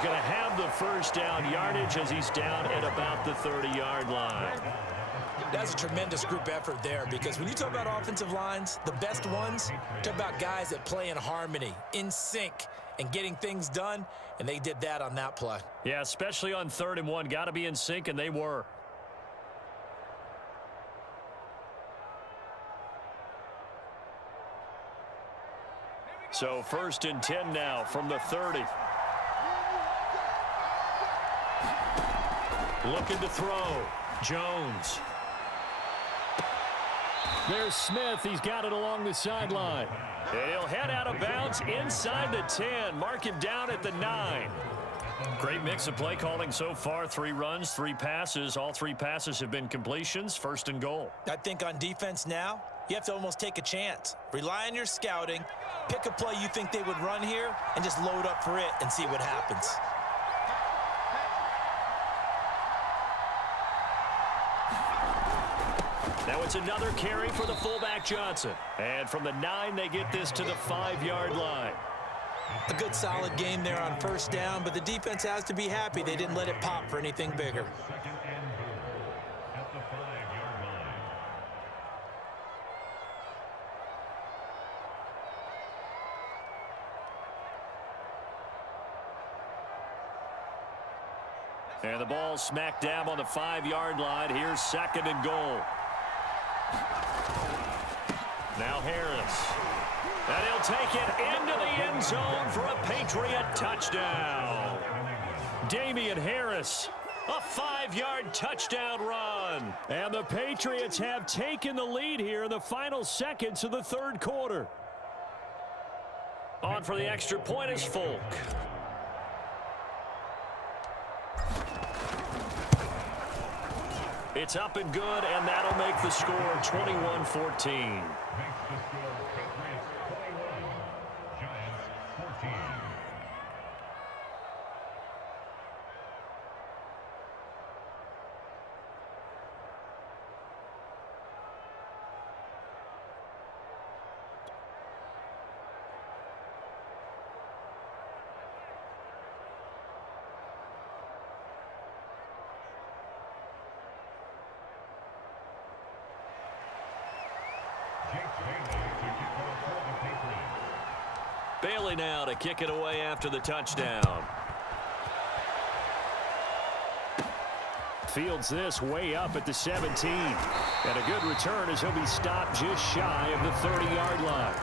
he's going to have the first down yardage as he's down at about the 30-yard line. That's a tremendous group effort there, because when you talk about offensive lines, the best ones, talk about guys that play in harmony, in sync, and getting things done, and they did that on that play. Yeah, especially on 3rd and 1. Got to be in sync, and they were. So 1st and 10 now from the 30. Looking to throw. Jones. There's Smith. He's got it along the sideline. And he'll head out of bounds inside the 10. Mark him down at the 9. Great mix of play calling so far. 3 runs, 3 passes. All 3 passes have been completions. 1st and goal. I think on defense now, you have to almost take a chance. Rely on your scouting. Pick a play you think they would run here and just load up for it and see what happens. Now it's another carry for the fullback Johnson. And from the 9, they get this to the 5-yard line. A good solid game there on 1st down, but the defense has to be happy they didn't let it pop for anything bigger. And the ball smack dab on the 5-yard line. Here's 2nd and goal. Now Harris. And he'll take it into the end zone for a Patriot touchdown. Damian Harris, a 5-yard touchdown run. And the Patriots have taken the lead here in the final seconds of the 3rd quarter. On for the extra point is Folk. It's up and good, and that'll make the score 21-14. Bailey now to kick it away after the touchdown. Fields this way up at the 17. And a good return as he'll be stopped just shy of the 30-yard line.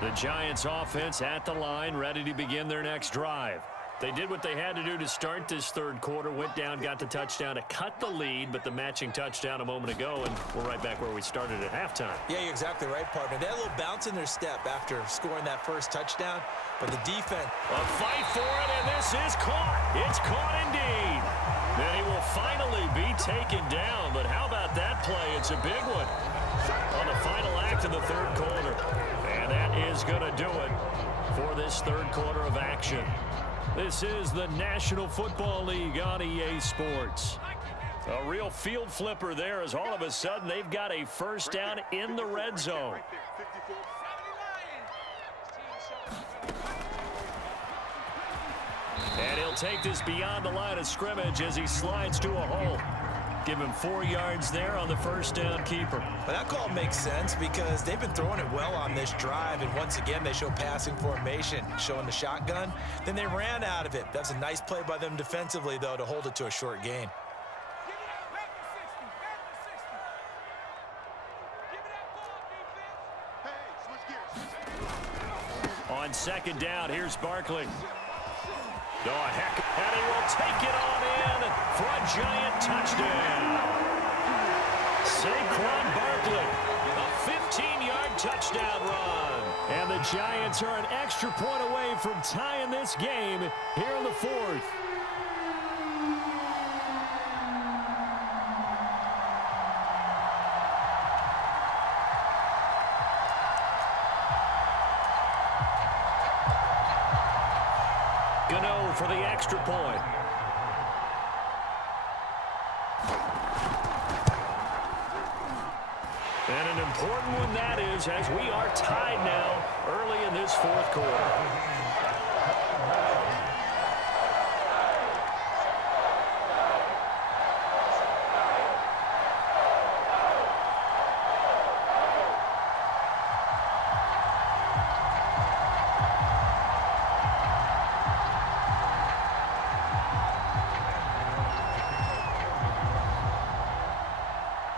The Giants offense at the line, ready to begin their next drive. They did what they had to do to start this 3rd quarter, went down, got the touchdown to cut the lead, but the matching touchdown a moment ago, and we're right back where we started at halftime. Yeah, you're exactly right, partner. They had a little bounce in their step after scoring that first touchdown, but the defense... A fight for it, and this is caught. It's caught indeed. Then he will finally be taken down, but how about that play? It's a big one on the final act of the 3rd quarter. And that is going to do it for this 3rd quarter of action. This is the National Football League on EA Sports. A real field flipper there as all of a sudden they've got a first down in the red zone. And he'll take this beyond the line of scrimmage as he slides to a hole. Give him 4 yards there on the first down keeper. But that call makes sense because they've been throwing it well on this drive, and once again they show passing formation, showing the shotgun. Then they ran out of it. That's a nice play by them defensively, though, to hold it to a short gain. On 2nd down, here's Barkley. Oh, heck, and he will take it on in for a Giant touchdown. Saquon Barkley, a 15-yard touchdown run. And the Giants are an extra point away from tying this game here in the 4th. Gano for the extra point. And an important one that is, as we are tied now early in this fourth quarter.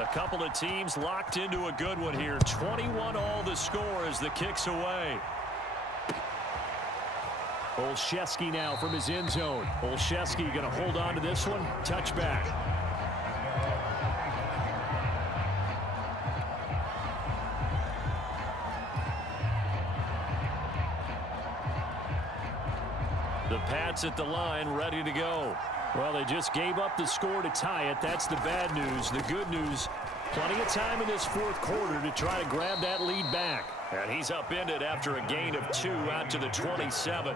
A couple of teams locked into a good one here. 21 all the score as the kick's away. Olszewski now from his end zone. Olszewski going to hold on to this one. Touchback. The Pats at the line, ready to go. Well, they just gave up the score to tie it. That's the bad news. The good news, plenty of time in this fourth quarter to try to grab that lead back. And he's upended after a gain of 2 out to the 27.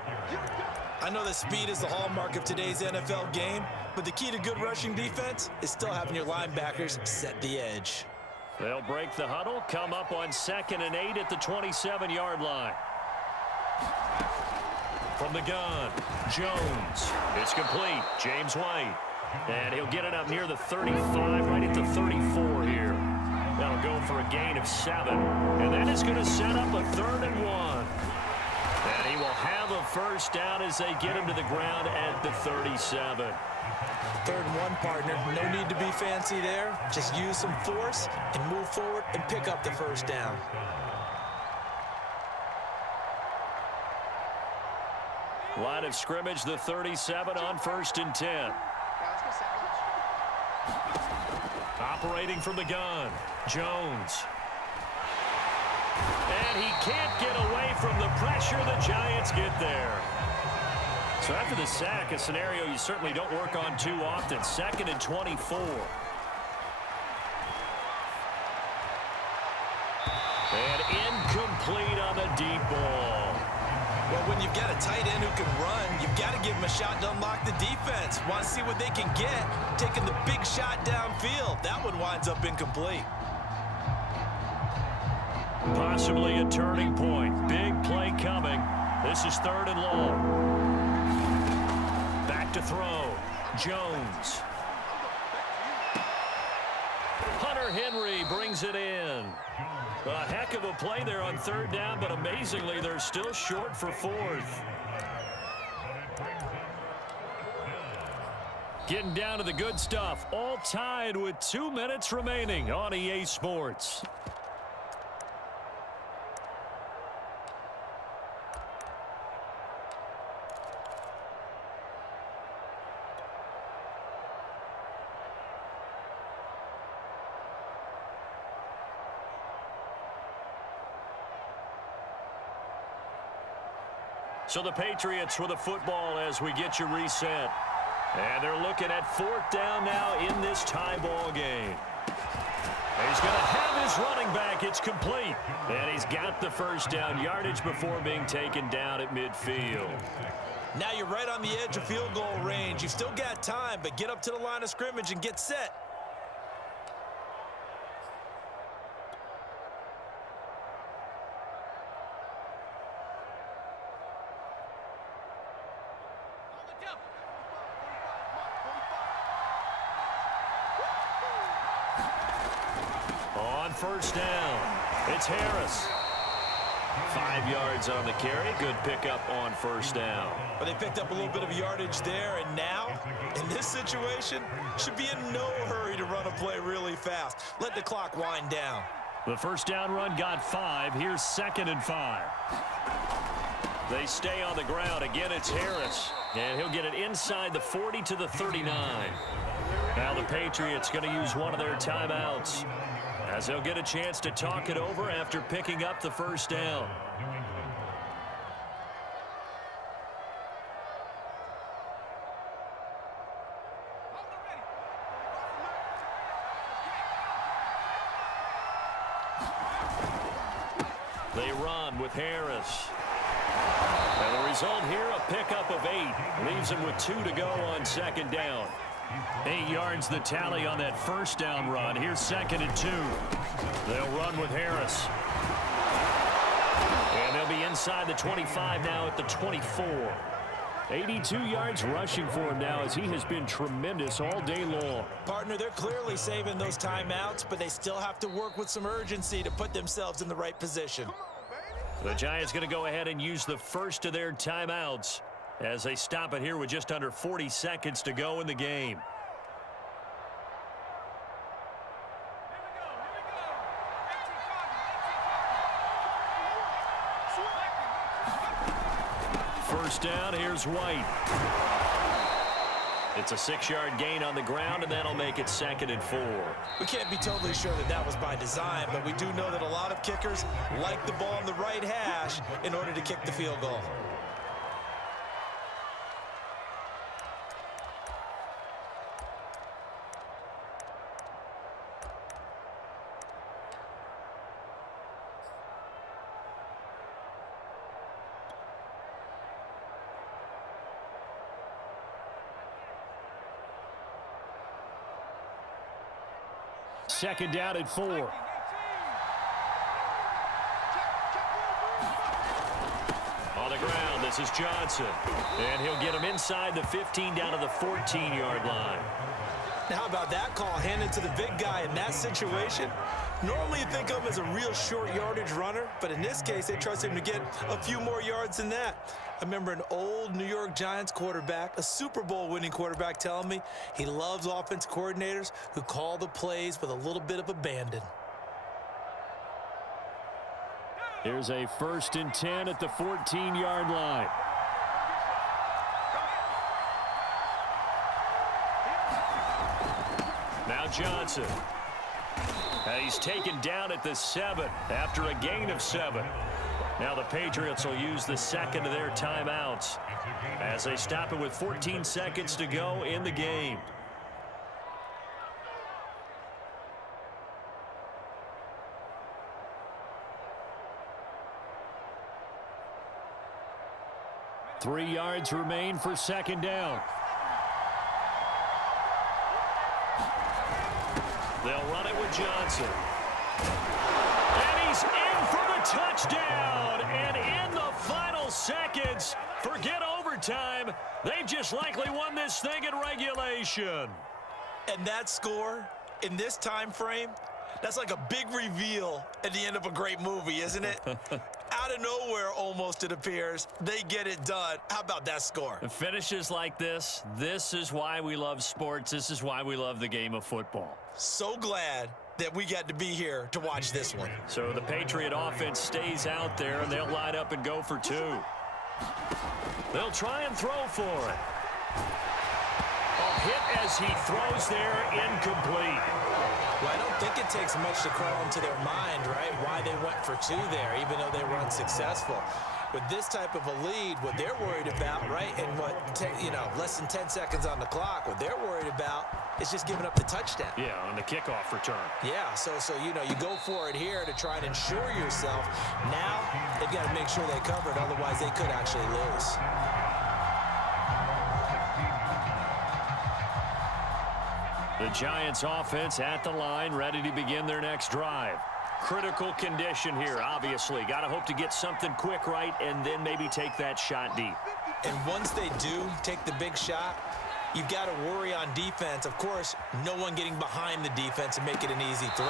I know that speed is the hallmark of today's NFL game, but the key to good rushing defense is still having your linebackers set the edge. They'll break the huddle, come up on 2nd and 8 at the 27-yard line. From the gun, Jones. It's complete. James White. And he'll get it up near the 35, right at the 34 here. That'll go for a gain of 7. And that is going to set up a 3rd and 1. And he will have a first down as they get him to the ground at the 37. 3rd and 1, partner. No need to be fancy there. Just use some force and move forward and pick up the first down. Line of scrimmage, the 37 on 1st and 10. Operating from the gun, Jones. And he can't get away from the pressure. The Giants get there. So after the sack, a scenario you certainly don't work on too often. 2nd and 24. And incomplete on the deep ball. Well, when you've got a tight end who can run, you've got to give him a shot to unlock the defense. Want to see what they can get, taking the big shot downfield. That one winds up incomplete. Possibly a turning point. Big play coming. This is 3rd and long. Back to throw. Jones. Hunter Henry brings it in. A heck of a play there on 3rd down, but amazingly, they're still short for 4th. Getting down to the good stuff. All tied with 2 minutes remaining on EA Sports. So the Patriots with a football as we get you reset. And they're looking at 4th down now in this tie ball game. And he's going to have his running back. It's complete. And he's got the first down yardage before being taken down at midfield. Now you're right on the edge of field goal range. You've still got time, but get up to the line of scrimmage and get set. First down. It's Harris. 5 yards on the carry. Good pickup on 1st down. But they picked up a little bit of yardage there, and now, in this situation, should be in no hurry to run a play really fast. Let the clock wind down. The first down run got 5. Here's 2nd and 5. They stay on the ground. Again, it's Harris. And he'll get it inside the 40 to the 39. Now the Patriots going to use one of their timeouts, as they'll get a chance to talk it over after picking up the first down. They run with Harris. And the result here, a pickup of 8. Leaves him with 2 to go on 2nd down. 8 yards the tally on that first down run. Here's 2nd and 2. They'll run with Harris. And they'll be inside the 25 now at the 24. 82 yards rushing for him now as he has been tremendous all day long. Partner, they're clearly saving those timeouts, but they still have to work with some urgency to put themselves in the right position. The Giants going to go ahead and use the first of their timeouts as they stop it here with just under 40 seconds to go in the game. First down, here's White. It's a 6-yard gain on the ground, and that'll make it 2nd and 4. We can't be totally sure that that was by design, but we do know that a lot of kickers like the ball on the right hash in order to kick the field goal. Second down at 4. On the ground, this is Johnson. And he'll get him inside the 15 down to the 14-yard line. Now, how about that call handed to the big guy in that situation? Normally you think of him as a real short yardage runner, but in this case they trust him to get a few more yards than that. I remember an old New York Giants quarterback, a Super Bowl winning quarterback, telling me he loves offense coordinators who call the plays with a little bit of abandon. Here's a 1st and 10 at the 14-yard line. Now Johnson. He's taken down at the 7 after a gain of 7. Now the Patriots will use the 2nd of their timeouts as they stop it with 14 seconds to go in the game. Three yards remain for 2nd down. They'll run it with Johnson. And he's in for the touchdown. And in the final seconds, forget overtime. They've just likely won this thing in regulation. And that score in this time frame, that's like a big reveal at the end of a great movie, isn't it? Out of nowhere, almost, it appears, they get it done. How about that score? Finishes like this is why we love sports. This is why we love the game of football. So glad that we got to be here to watch this one. So the Patriot offense stays out there, and they'll line up and go for 2. They'll try and throw for it. A hit as he throws there, incomplete. Well, I don't think it takes much to crawl into their mind, right, why they went for 2 there, even though they were unsuccessful. With this type of a lead, what they're worried about, right, and less than 10 seconds on the clock, what they're worried about is just giving up the touchdown. Yeah, on the kickoff return. Yeah, so you go for it here to try and ensure yourself. Now they've got to make sure they cover it, otherwise they could actually lose. The Giants offense at the line, ready to begin their next drive. Critical condition here, obviously. Got to hope to get something quick right and then maybe take that shot deep. And once they do take the big shot, you've got to worry on defense. Of course, no one getting behind the defense and make it an easy throw.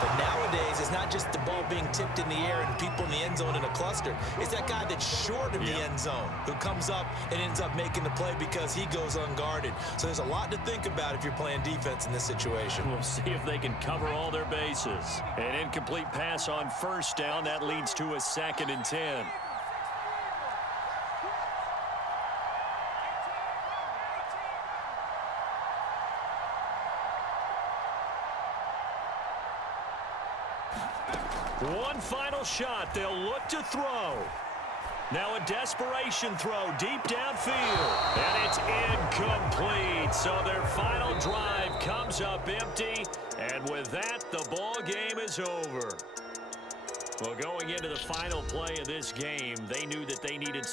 But nowadays, it's not just the ball being tipped in the air and people in the end zone in a cluster. It's that guy that's short of the end zone who comes up and ends up making the play because he goes unguarded. So there's a lot to think about if you're playing defense in this situation. We'll see if they can cover all their bases. An incomplete pass on 1st down. That leads to a 2nd and 10. One final shot. They'll look to throw. Now a desperation throw deep downfield. And it's incomplete. So their final drive comes up empty. And with that, the ball game is over. Well, going into the final play of this game, they knew that they needed